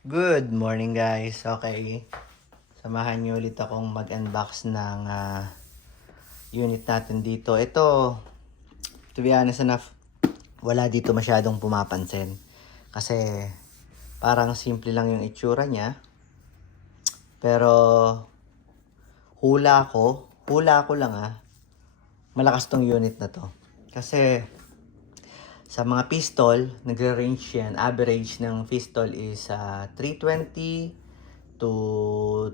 Good morning guys. Okay. Samahan niyo ulit akong mag-unbox ng unit natin dito. Ito, to be honest enough, wala dito masyadong pumapansin. Kasi parang simple lang yung itsura niya. Pero hula ko lang malakas tong unit na to. Kasi sa mga pistol, nagre-range yan. Average ng pistol is 320 to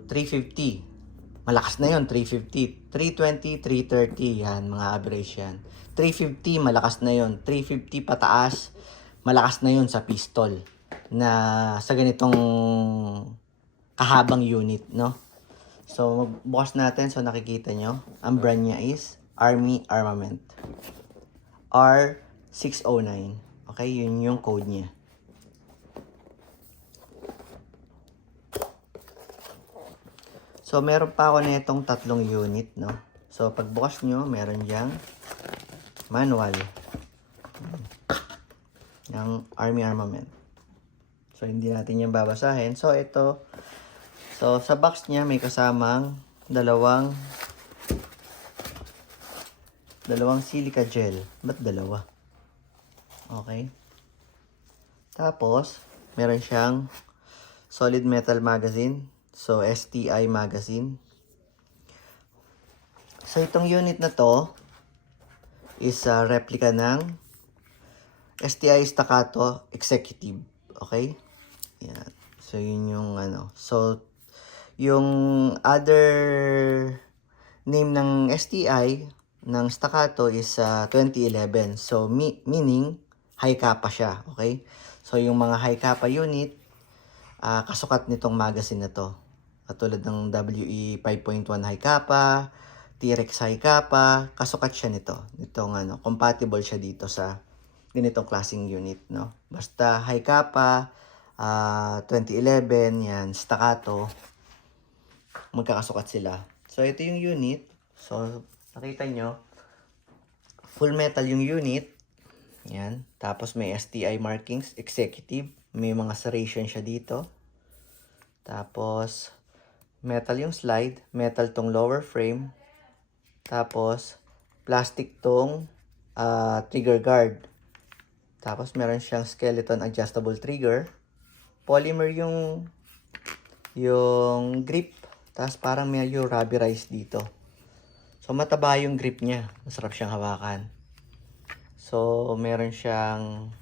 350. Malakas na yon 350. 320, 330. Yan, mga average yan. 350, malakas na yon 350 pataas, malakas na yon sa pistol. Na sa ganitong kahabang unit, no? So, magbukas natin. So, nakikita nyo. Ang brand niya is Army Armament. R609. Okay, yun yung code niya. So, meron pa ako nitong tatlong unit, no? So, pagbukas nyo, meron diyang manual ng Army Armament. So, hindi natin yung babasahin. So, ito. So, sa box niya, may kasamang dalawang silica gel. Ba't dalawa? Okay. Tapos, meron siyang solid metal magazine. So, STI magazine. So, itong unit na to is replica ng STI Staccato Executive. Okay? Yan. So, yun yung So, yung other name ng STI ng Staccato is 2011. So, meaning high kappa siya. Okay? So, yung mga high kappa unit, kasukat nitong magazine na to. Katulad ng WE 5.1 high kappa, T-Rex high kappa, kasukat siya nito. Itong compatible siya dito sa ganitong klaseng unit, no? Basta high kappa, 2011, yan, Staccato, magkakasukat sila. So, ito yung unit. So, nakita nyo, full metal yung unit. Yan. Tapos may STI markings, executive. May mga serration siya dito. Tapos, metal yung slide. Metal tong lower frame. Tapos, plastic tong trigger guard. Tapos, meron siyang skeleton adjustable trigger. Polymer yung grip. Tapos, parang medyo rubberized dito. So, mataba yung grip niya. Masarap siyang hawakan. So, meron siyang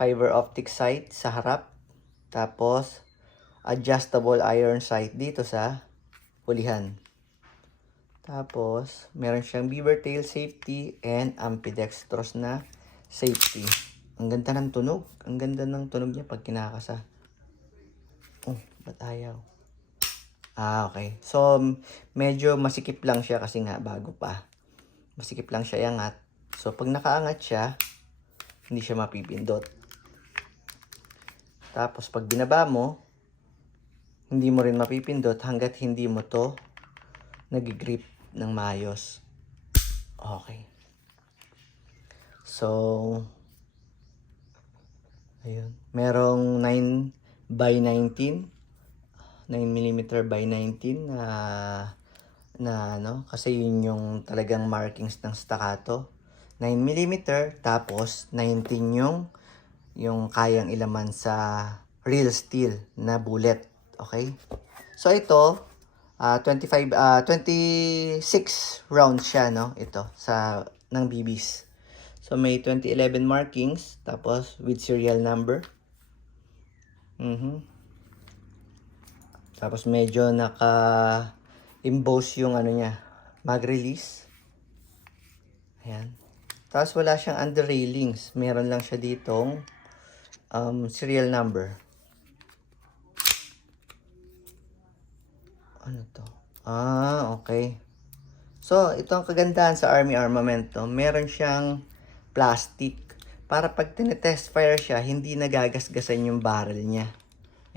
fiber optic sight sa harap. Tapos, adjustable iron sight dito sa hulihan. Tapos, meron siyang beaver tail safety and ambidextrous na safety. Ang ganda ng tunog. Ang ganda ng tunog niya pag kinakasa. Oh, ba't ayaw? Okay. So, medyo masikip lang siya kasi nga bago pa. Masikip lang siya iangat. So, pag nakaangat siya, hindi siya mapipindot. Tapos, pag binaba mo, hindi mo rin mapipindot hanggat hindi mo to nag-grip ng maayos. Okay. So, ayun. Merong 9 by 19. 9mm by 19 kasi yun yung talagang markings ng Staccato. 9mm, tapos 19 yung kayang ilaman sa real steel na bullet. Okay? So, ito, 26 rounds siya, no? Ito, ng BBs. So, may 2011 markings, tapos with serial number. Tapos, medyo naka-emboss yung niya, mag-release. Ayan. Tapos, wala siyang under railings. Meron lang siya ditong serial number. Ano to? Okay. So, ito ang kagandahan sa Army Armament, no? Meron siyang plastic. Para pag tinetest fire siya, hindi nagagasgasan yung barrel niya.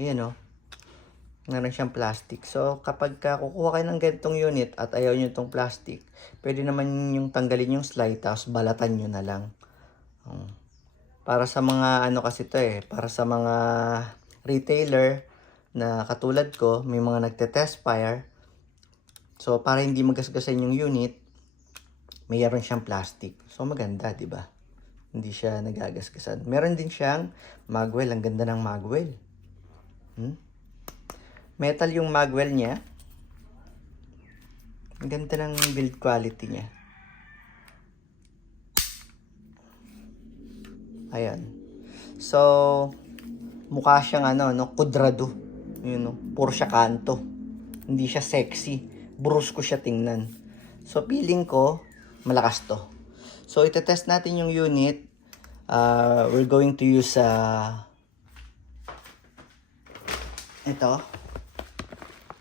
Ayan, no? Meron siyang plastic. So, kapag kukuha kayo ng ganitong unit at ayaw nyo itong plastic, pwede naman yung tanggalin yung slide, tapos balatan nyo na lang. Para sa mga kasi to para sa mga retailer na katulad ko, may mga nagte-test fire. So, para hindi magasgasan yung unit, mayroon siyang plastic. So, maganda, di ba? Hindi siya nagagasgasan. Meron din siyang magwell. Ang ganda ng magwell. Metal yung magwell niya. Ang ganda ng build quality niya. Ayan. So, mukha siyang kudrado. Yun, no? Puro siya kanto. Hindi siya sexy. Brusko siya tingnan. So, feeling ko, malakas to. So, itetest natin yung unit. We're going to use ito.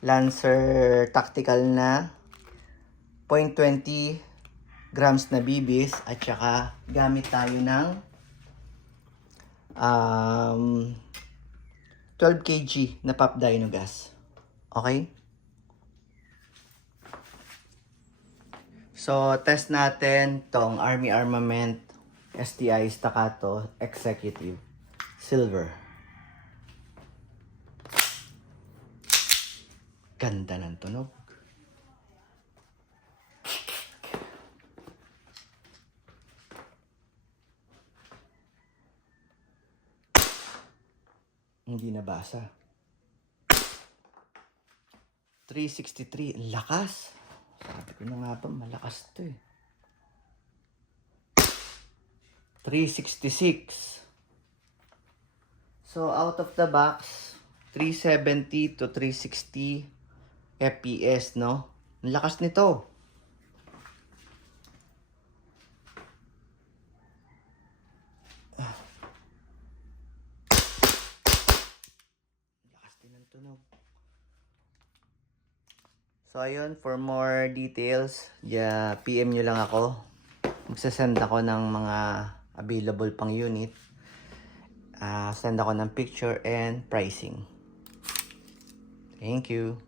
Lancer Tactical na 0.20 grams na BBs. At saka, gamit tayo ng 12 kg na Pop Dino gas. Okay? So, test natin tong Army Armament STI Staccato Executive Silver. Ganda ng tunog. Hindi nabasa. 363. Ang lakas. Sabi ko na nga ba, malakas to eh. 366. So, out of the box, 370 to 360 FPS, no? Ang lakas nito. Lakas din ng tunog. So, ayun, for more details, PM nyo lang ako. Magsasend ako ng mga available pang unit. Send ako ng picture and pricing. Thank you.